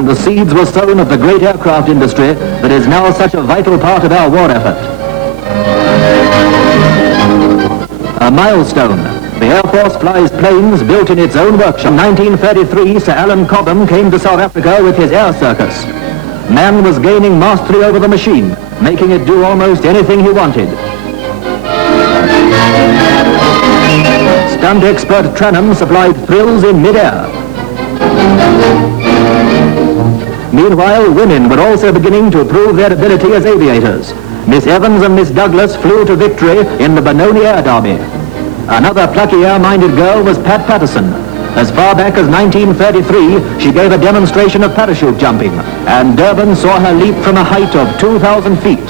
and the seeds were sown of the great aircraft industry that is now such a vital part of our war effort. A milestone. The Air Force flies planes built in its own workshop. In 1933, Sir Alan Cobham came to South Africa with his air circus. Man was gaining mastery over the machine, making it do almost anything he wanted. Stunt expert Tranham supplied thrills in mid-air. Meanwhile, women were also beginning to prove their ability as aviators. Miss Evans and Miss Douglas flew to victory in the Benoni Air Derby. Another plucky air-minded girl was Pat Patterson. As far back as 1933, she gave a demonstration of parachute jumping, and Durban saw her leap from a height of 2,000 feet.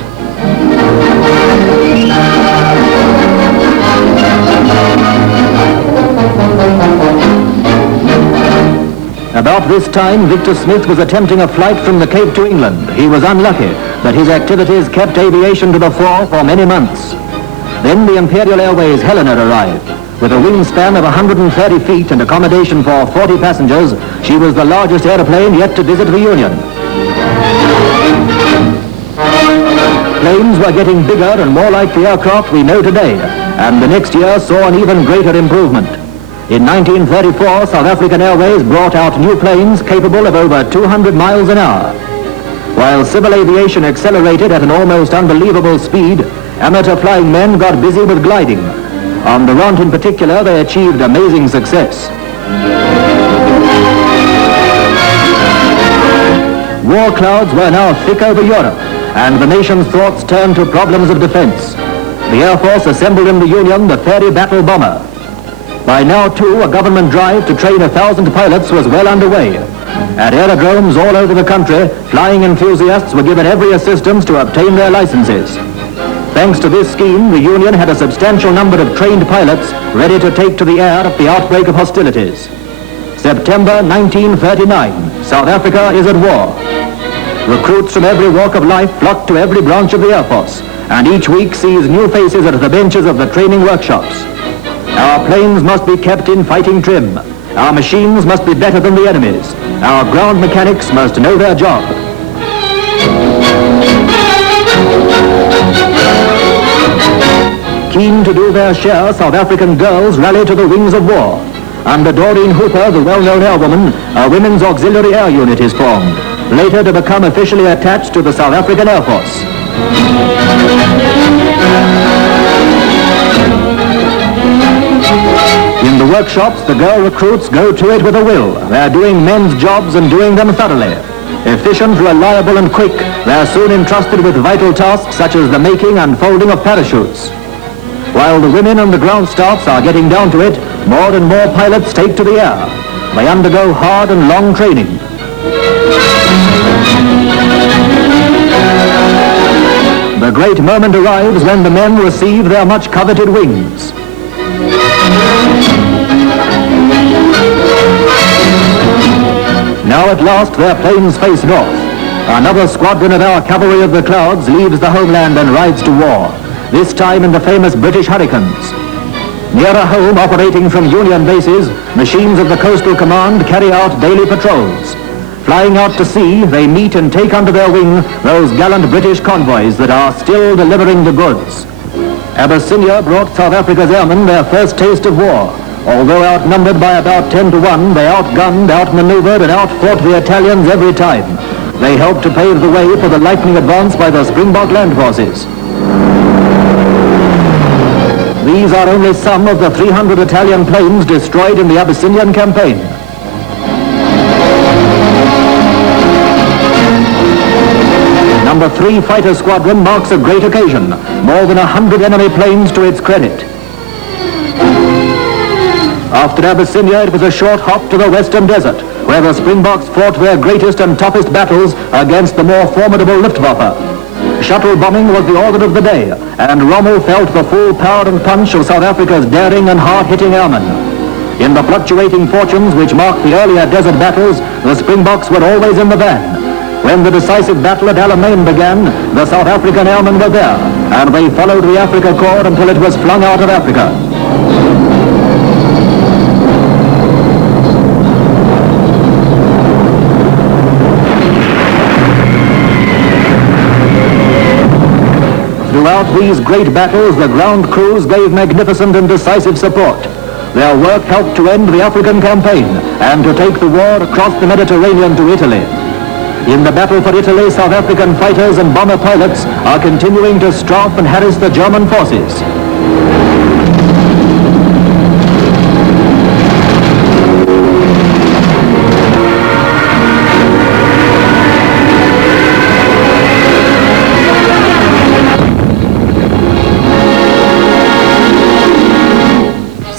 About this time, Victor Smith was attempting a flight from the Cape to England. He was unlucky, but his activities kept aviation to the fore for many months. Then the Imperial Airways Helena arrived. With a wingspan of 130 feet and accommodation for 40 passengers, she was the largest aeroplane yet to visit the Union. Planes were getting bigger and more like the aircraft we know today, and the next year saw an even greater improvement. In 1934, South African Airways brought out new planes capable of over 200 miles an hour. While civil aviation accelerated at an almost unbelievable speed, amateur flying men got busy with gliding. On the Ront in particular, they achieved amazing success. War clouds were now thick over Europe, and the nation's thoughts turned to problems of defense. The Air Force assembled in the Union the Fairey battle bomber. By now, too, a government drive to train 1,000 pilots was well underway. At aerodromes all over the country, flying enthusiasts were given every assistance to obtain their licenses. Thanks to this scheme, the Union had a substantial number of trained pilots ready to take to the air at the outbreak of hostilities. September 1939, South Africa is at war. Recruits from every walk of life flock to every branch of the Air Force, and each week sees new faces at the benches of the training workshops. Our planes must be kept in fighting trim. Our machines must be better than the enemy's. Our ground mechanics must know their job. Keen to do their share, South African girls rally to the wings of war. Under Doreen Hooper, the well-known airwoman, a women's auxiliary air unit is formed, later to become officially attached to the South African Air Force. In the workshops, the girl recruits go to it with a will. They're doing men's jobs and doing them thoroughly. Efficient, reliable, and quick, they're soon entrusted with vital tasks such as the making and folding of parachutes. While the women and the ground staffs are getting down to it, more and more pilots take to the air. They undergo hard and long training. The great moment arrives when the men receive their much coveted wings. Now at last their planes face north. Another squadron of our cavalry of the clouds leaves the homeland and rides to war, this time in the famous British Hurricanes. Nearer home, operating from Union bases, machines of the Coastal Command carry out daily patrols. Flying out to sea, they meet and take under their wing those gallant British convoys that are still delivering the goods. Abyssinia brought South Africa's airmen their first taste of war. Although outnumbered by about 10 to 1, they outgunned, outmaneuvered, and outfought the Italians every time. They helped to pave the way for the lightning advance by the Springbok land forces. These are only some of the 300 Italian planes destroyed in the Abyssinian campaign. Number 3 Fighter Squadron marks a great occasion, more than 100 enemy planes to its credit. After Abyssinia, it was a short hop to the Western Desert, where the Springboks fought their greatest and toughest battles against the more formidable Luftwaffe. Shuttle bombing was the order of the day, and Rommel felt the full power and punch of South Africa's daring and hard-hitting airmen. In the fluctuating fortunes which marked the earlier desert battles, the Springboks were always in the van. When the decisive battle at Alamein began, the South African airmen were there, and they followed the Afrika Korps until it was flung out of Africa. these great battles, the ground crews gave magnificent and decisive support. Their work helped to end the African campaign and to take the war across the Mediterranean to Italy. In the battle for Italy, South African fighters and bomber pilots are continuing to straf and harass the German forces.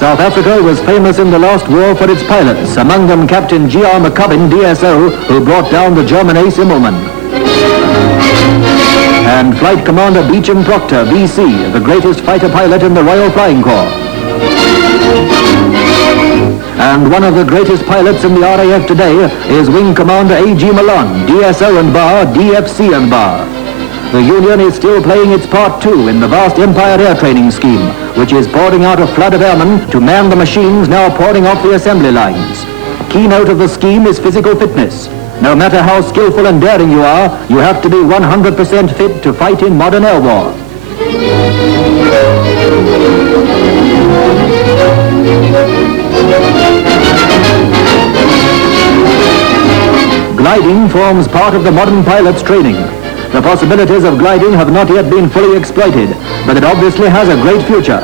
South Africa was famous in the last war for its pilots, among them Captain G.R. McCubbin, DSO, who brought down the German ace Immelmann. And Flight Commander Beecham Proctor, VC, the greatest fighter pilot in the Royal Flying Corps. And one of the greatest pilots in the RAF today is Wing Commander A.G. Malone, DSO and bar, DFC and bar. The Union is still playing its part too in the vast Empire Air Training Scheme, which is pouring out a flood of airmen to man the machines now pouring off the assembly lines. Keynote of the scheme is physical fitness. No matter how skillful and daring you are, you have to be 100% fit to fight in modern air war. Gliding forms part of the modern pilot's training. The possibilities of gliding have not yet been fully exploited, but it obviously has a great future.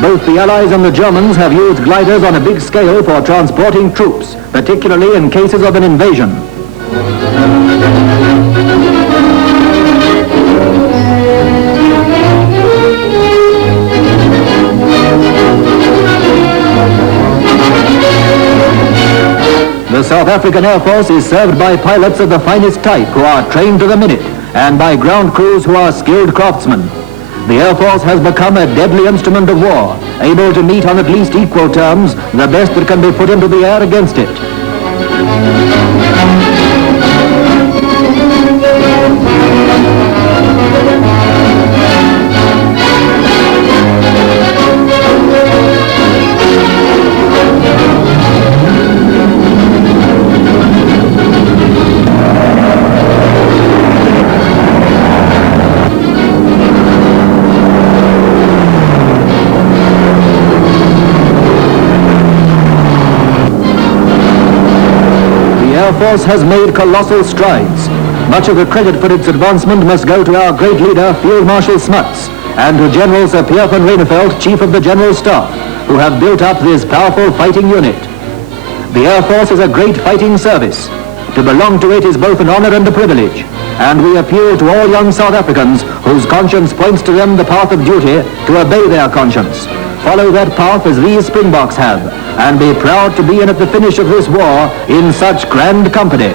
Both the Allies and the Germans have used gliders on a big scale for transporting troops, particularly in cases of an invasion. The South African Air Force is served by pilots of the finest type who are trained to the minute, and by ground crews who are skilled craftsmen. The Air Force has become a deadly instrument of war, able to meet on at least equal terms the best that can be put into the air against it. The Air Force has made colossal strides. Much of the credit for its advancement must go to our great leader, Field Marshal Smuts, and to General Sir Pierre van Reineveld, Chief of the General Staff, who have built up this powerful fighting unit. The Air Force is a great fighting service. To belong to it is both an honor and a privilege, and we appeal to all young South Africans whose conscience points to them the path of duty to obey their conscience. Follow that path as these Springboks have, and be proud to be in at the finish of this war in such grand company.